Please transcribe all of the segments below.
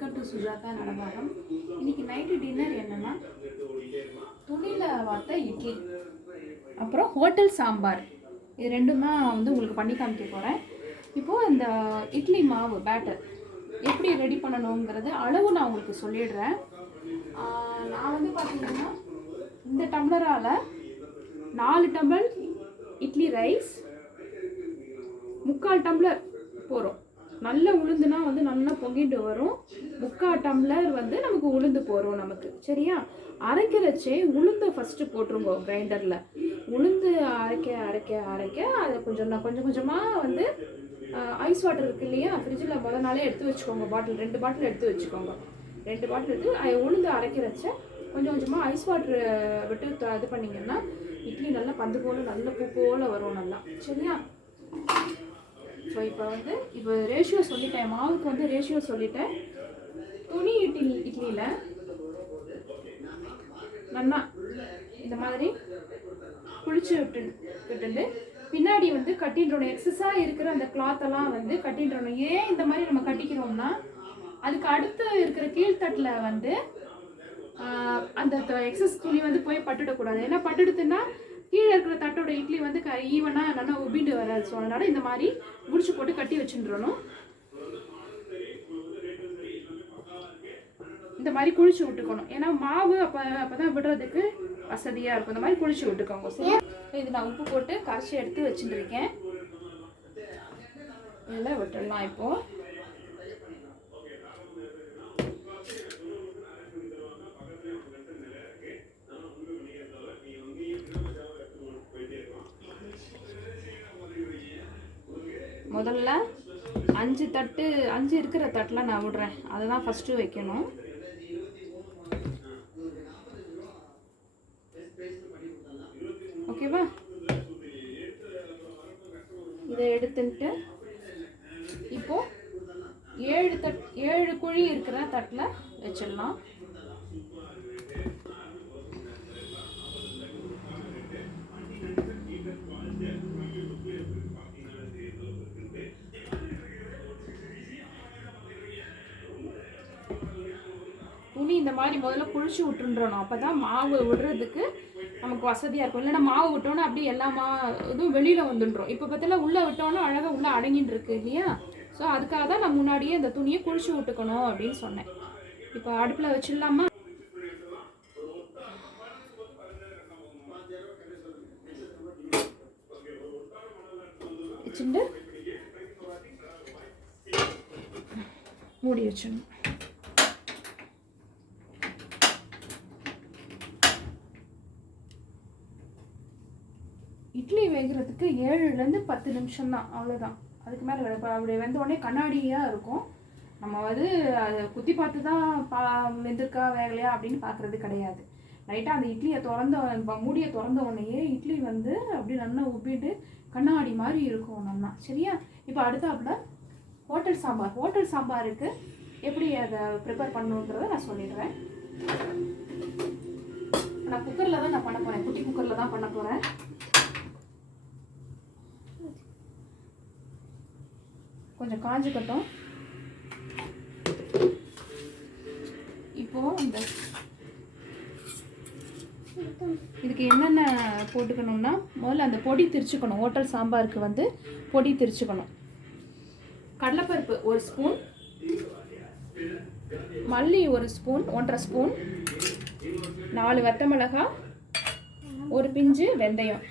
Welcome to Sujatha நடமாடம். இன்றைக்கி night dinner என்னென்னா துணியில் வார்த்த இட்லி அப்புறம் ஹோட்டல் சாம்பார். இது ரெண்டும் தான் உங்களுக்கு பண்ணி காமிக்க போகிறேன். இப்போது இந்த இட்லி மாவு பேட்டர் எப்படி ரெடி பண்ணணுங்கிறது அளவு நான் உங்களுக்கு சொல்லிடுறேன். நான் பார்த்தீங்கன்னா இந்த டம்ளரால் 4 டம்ளர் இட்லி ரைஸ், 3/4 டம்ளர் போகிறோம். நல்ல உளுந்துனா நல்லா பொங்கிட்டு வரும். 3/4 டம்ளர் நமக்கு உளுந்து போகிறோம் நமக்கு. சரியா? அரைக்கிறச்சே உளுந்தை ஃபஸ்ட்டு போட்டுருங்க கிரைண்டரில். உளுந்து அரைக்க அரைக்க அரைக்க அதை கொஞ்சம் கொஞ்சமாக ஐஸ் வாட்டர் இருக்குது இல்லையா, ஃப்ரிட்ஜில் முதல் நாளே எடுத்து வச்சுக்கோங்க. 2 பாட்டில் எடுத்து வச்சுக்கோங்க. 2 பாட்டில் எடுத்து உளுந்து அரைக்கிறச்ச கொஞ்சம் கொஞ்சமாக ஐஸ் வாட்டர் விட்டு இது பண்ணிங்கன்னா இட்லி நல்லா பந்து போல் நல்ல பூ போல் வரும் நல்லா. சரியா? ஸோ இப்போ ரேஷியோ சொல்லிட்டேன். மாவுக்கு ரேஷியோ சொல்லிட்டேன். துணி இட்லியில் நல்லா இந்த மாதிரி குளிச்சு விட்டுட்டு பின்னாடி கட்டின்றணும். எக்ஸஸாக இருக்கிற அந்த கிளாத்தெல்லாம் கட்டின்றணும். ஏன் இந்த மாதிரி நம்ம கட்டிக்கிறோம்னா அதுக்கு அடுத்து இருக்கிற கீழ்த்தட்டில் அந்த எக்ஸஸ் துணி போய் பட்டுடக்கூடாது. ஏன்னா பட்டுடுத்துன்னா கீழே இருக்கிற தட்டோட இட்லி ஈவனாக நல்லா உபிண்டு வராது. ஸோ அதனால் இந்த மாதிரி முடிச்சு போட்டு கட்டி வச்சுட்டுறணும். இந்த மாதிரி குளிச்சு விட்டுக்கணும். ஏன்னா மாவு அப்போ தான் விடுறதுக்கு வசதியாக இருக்கும். இந்த மாதிரி குளிச்சு விட்டுக்கோங்க. சரி, இது நான் உப்பு போட்டு கரைச்சி எடுத்து வச்சுட்டுருக்கேன். இதெல்லாம் விட்டுடலாம். இப்போது முதல்ல 5 இருக்கிற தட்டில் நான் விடுறேன். அதை தான் ஃபஸ்ட்டு வைக்கணும். ஓகேவா? இதை எடுத்துட்டு இப்போது 7 குழி இருக்கிற தட்டில் வச்சிடலாம். துணி இந்த மாதிரி முதல்ல குளிச்சு விட்டுன்றணும். அப்போ தான் மாவு விடுறதுக்கு நமக்கு வசதியாக இருக்கும். இல்லைன்னா மாவு விட்டோன்னா அப்படியே எல்லா இதுவும் வெளியில் வந்துடுறோம். இப்போ பார்த்தீங்கன்னா உள்ளே விட்டோன்னா அழகாக உள்ளே அடங்கின்னு இருக்கு இல்லையா? ஸோ அதுக்காக தான் நான் முன்னாடியே இந்த துணியை குளிச்சு விட்டுக்கணும் அப்படின்னு சொன்னேன். இப்போ அடுப்பில் வச்சிடலாமா? வச்சுட்டு மூடி வச்சிடணும். இட்லி வேகிறதுக்கு 7லேருந்து 10 நிமிஷம் தான், அவ்வளோதான். அதுக்கு மேலே இப்போ அப்படி வெந்த உடனே கண்ணாடியாக இருக்கும். நம்ம அதை குத்தி பார்த்து தான் வெந்திருக்கா வேகலையா அப்படின்னு பார்க்குறது கிடையாது. லைட்டாக அந்த இட்லியை மூடியை திறந்த உடனேயே இட்லி அப்படி நல்லா உப்பிட்டு கண்ணாடி மாதிரி இருக்கும் நல்லா. சரியா? இப்போ அடுத்தாப்புல ஹோட்டல் சாம்பாருக்கு எப்படி அதை ப்ரிப்பேர் பண்ணணுன்றதை நான் சொல்லிடுறேன். நான் குக்கரில் தான் நான் பண்ண போகிறேன். குட்டி குக்கரில் தான் பண்ண போகிறேன். கொஞ்சம் காஞ்சிக்கட்டும். இப்போது இதுக்கு என்னென்ன போட்டுக்கணும்னா முதல்ல அந்த பொடி திரிச்சுக்கணும். ஹோட்டல் சாம்பாருக்கு பொடி திரிச்சுக்கணும். கடலைப்பருப்பு 1 ஸ்பூன், மல்லி 1 ஸ்பூன், 1.5 ஸ்பூன், 4 வத்தமிளகாய், 1 பிஞ்சு வெந்தயம்,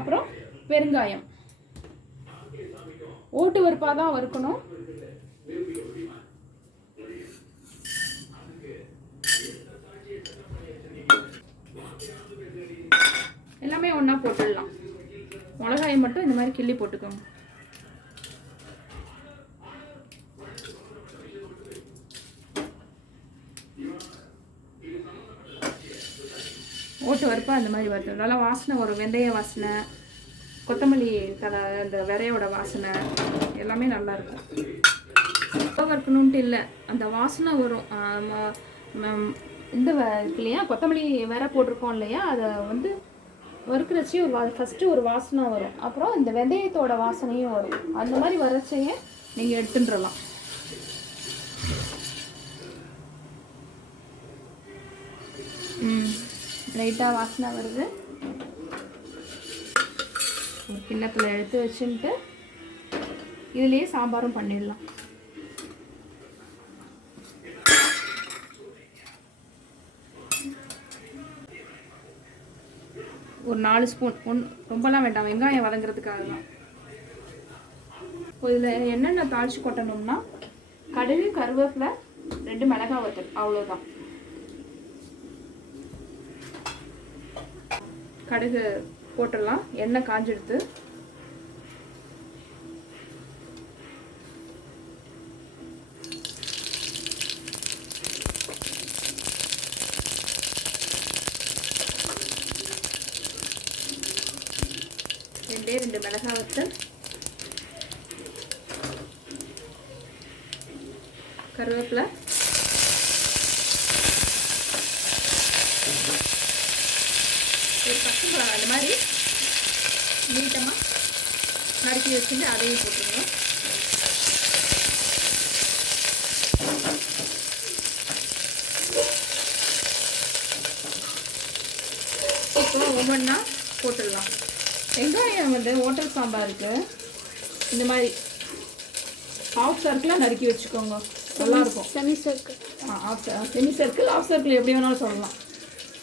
அப்புறம் பெருங்காயம். ஓட்டு வறுப்பாக தான் வறுக்கணும். எல்லாமே ஒன்றா போட்டுடலாம். மிளகாயை மட்டும் இந்த மாதிரி கிள்ளி போட்டுக்கோங்க. ஓட்டு வறுப்பா அந்த மாதிரி வறுத்து நல்லா வாசனை வரும். வெந்தய வாசனை, கொத்தமல்லி தலை, அந்த விரையோட வாசனை எல்லாமே நல்லாயிருக்கும். வறுக்கணுன்ட்டு இல்லை, அந்த வாசனை வரும். இந்த இருக்கு இல்லையா, கொத்தமல்லி வேற போட்டிருக்கோம் இல்லையா, அதை வறுக்கிறச்சே ஃபஸ்ட்டு ஒரு வாசனை வரும். அப்புறம் இந்த வெந்தயத்தோட வாசனையும் வரும். அந்த மாதிரி வரைச்சையே நீங்கள் எடுத்துட்டுலாம். லைட்டாக வாசனை வருது. ஒரு கிண்ணத்தில் எடுத்து வச்சுட்டு இதுலேயே சாம்பாரும் பண்ணிடலாம். ஒரு 4 ஸ்பூன், ரொம்பலாம் வேண்டாம், வெங்காயம் வதங்குறதுக்காக தான். இதில் என்னென்ன தாளித்து கொட்டணும்னா கடுகு, கருவேப்பிலை, 2 மிளகாய் வத்தல், அவ்வளோதான். கடுகு போட்டுடலாம். எண்ணெய் காஞ்செடுத்து ரெண்டு மிளகாய் வத்தல், கருவேப்பிலை, ஒரு பச்சை மிளகாய் அந்த மாதிரி நீட்டமாக நறுக்கி வச்சுட்டு அதையும் போட்டுருங்க. இப்போ ஒவ்வொன்றா போட்டுடலாம். வெங்காயம் வந்து ஹோட்டல் சாம்பாருக்கு இந்த மாதிரி ஹாஃப் சர்க்கிளாக நறுக்கி வச்சுக்கோங்க, நல்லாயிருக்கும். Semi circle, semi circle, half circle எப்படி வேணாலும் சொல்லலாம்.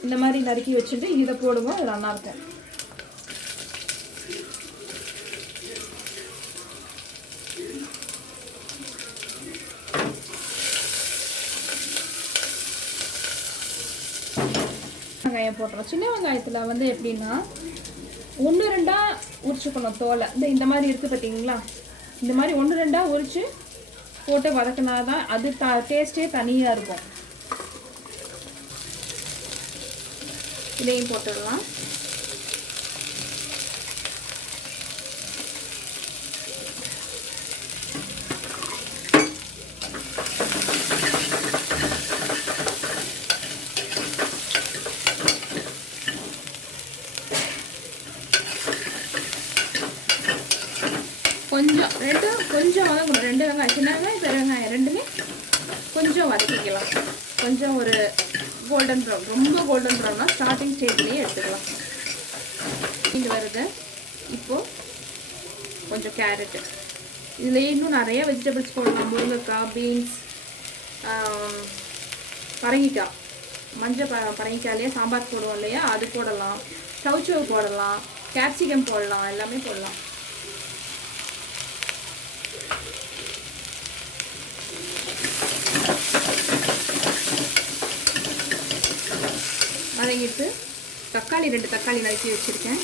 இந்த மாதிரி நறுக்கி வச்சுட்டு இதை போடுவோம், இது நல்லாயிருக்கும். வெங்காயம் போட்டுறோம். சின்ன வெங்காயத்தில் வந்து எப்படின்னா 1-2 உரிச்சுக்கணும் தோலை. இந்த மாதிரி இருக்குது பார்த்தீங்களா, இந்த மாதிரி 1-2 உரித்து போட்டு வதக்கினா தான் அது டேஸ்ட்டே தனியாக இருக்கும். இதையும் போட்டுடலாம். கொஞ்சம் வதக்கணும். 2 வெங்காயம், சின்ன வெங்காயம், பெரிய வெங்காயம் ரெண்டுமே கொஞ்சம் வதக்கிக்கலாம். கொஞ்சம் ஒரு கோல்டன் ப்ரௌன், ரொம்ப கோல்டன் ப்ரௌன்னா ஸ்டார்டிங் ஸ்டேஜ்லேயே எடுத்துக்கலாம். இது வருது. இப்போது கொஞ்சம் கேரட்டு, இதில் இன்னும் நிறைய வெஜிடபிள்ஸ் போடலாம். முருங்கைக்காய், பீன்ஸ், பரங்கிக்காய், மஞ்சள் பரங்கிக்காயிலே சாம்பார் போடுவோம் இல்லையா, அது போடலாம். சவுச்சவு போடலாம், கேப்சிகம் போடலாம், எல்லாமே போடலாம். வதங்கிட்டு தக்காளி, 2 தக்காளி நறுக்கி வச்சுருக்கேன்.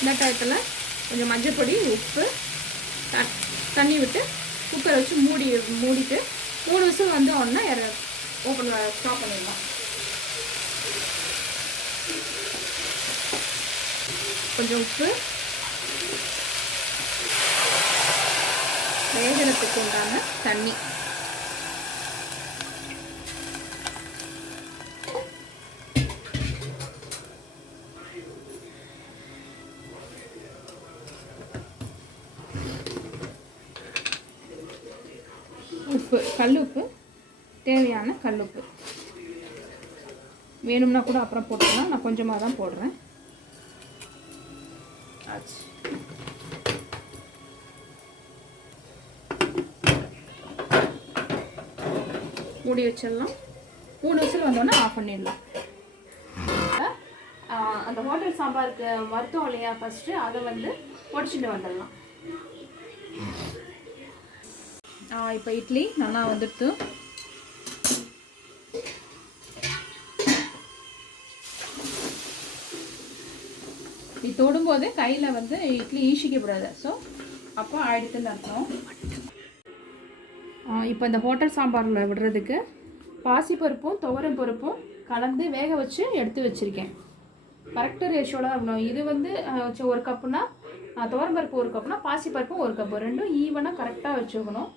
இந்த டயத்தில் கொஞ்சம் மஞ்சள் பொடி, உப்பு, தண்ணி விட்டு குக்கரை வச்சு மூடிட்டு 3 விசில் வந்து உடனே ஸ்டாப் பண்ணிடலாம். கொஞ்சம் உப்பு, வேகனத்துக்கு உண்டான தண்ணி, உப்பு, கல்லுப்பு, தேவையான கல்லுப்பு. வேணும்னா கூட அப்புறம் போட்டுக்கலாம், நான் கொஞ்சமாக தான் போடுறேன். ஆச்சு. மூடி வச்சிடலாம். 3 விசில் வந்தோடனே ஆஃப் பண்ணிடலாம். அந்த ஹோட்டல் சாம்பாருக்கு வறுத்தோம் இல்லையா ஃபஸ்ட்டு, அதை வந்து உடச்சிட்டு வந்துடலாம். இப்போ இட்லி நல்லா வந்துடுத்து. இது தொடும்போது கையில் வந்து இட்லி ஈசிக்கப்படாது. ஸோ அப்போ ஆயிடுத்துன்னு அர்த்தம். இப்போ இந்த ஹோட்டல் சாம்பாரில் விடுறதுக்கு பாசிப்பருப்பும் துவரம் பருப்பும் கலந்து வேக வச்சு எடுத்து வச்சுருக்கேன். கரெக்டாக ரேஷியோட இருக்கணும். இது வந்து 1 கப்புனா துவரம் பருப்பு 1 கப்புனா பாசிப்பருப்பும் 1 கப்பு, ரெண்டும் ஈவனாக கரெக்டாக வச்சுக்கணும்.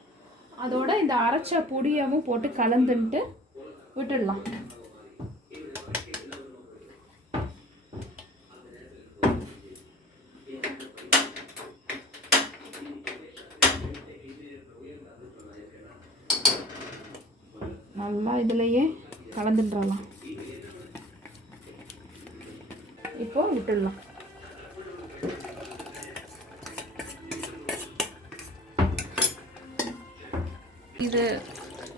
அதோட இந்த அரைச்ச பொடியவும் போட்டு கலந்துன்ட்டு விட்டுடலாம். நல்லா இதுலையே கலந்துடலாம். இப்போ விட்டுடலாம். இது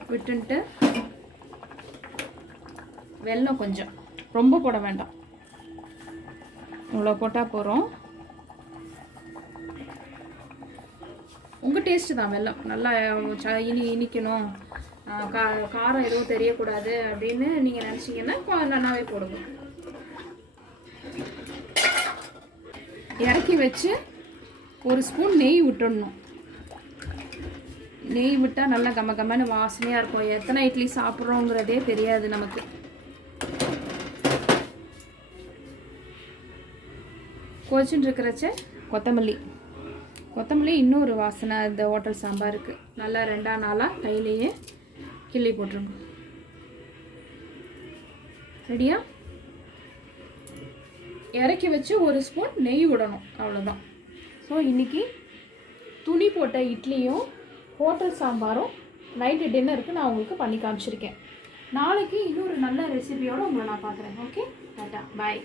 விட்டுன்ட்டு வெல்லம் கொஞ்சம், ரொம்ப போட வேண்டாம், இவ்வளோ போட்டால் போகிறோம். உங்கள் டேஸ்ட்டு தான். வெல்லம் நல்லா இனிக்கணும், காரம் எதுவும் தெரியக்கூடாது அப்படின்னு நீங்கள் நினச்சிங்கன்னா நல்லாவே போடுங்க. இறக்கி வச்சு ஒரு ஸ்பூன் நெய் விட்டுடணும். நெய் விட்டால் நல்லா கம்ம கம்மன்னு வாசனையாக இருக்கும். எத்தனை இட்லி சாப்பிட்றோங்கிறதே தெரியாது நமக்கு. கொதிச்சுட்டு இருக்கிறச்ச கொத்தமல்லி இன்னொரு வாசனை இந்த ஹோட்டல் சாம்பாருக்கு. நல்லா 2 நாளாக கையிலேயே கிள்ளி போட்டுருங்க. ரெடியா? இறக்கி வச்சு ஒரு ஸ்பூன் நெய் விடணும், அவ்வளோதான். ஸோ இன்றைக்கி துணி போட்ட இட்லியும் ஹோட்டல் சாம்பாரும் நைட்டு டின்னருக்கு நான் உங்களுக்கு பண்ணி காமிச்சிருக்கேன். நாளைக்கு இன்னொரு நல்ல ரெசிபியோடு உங்களை நான் பார்க்குறேன். ஓகே, டாட்டா, பாய்.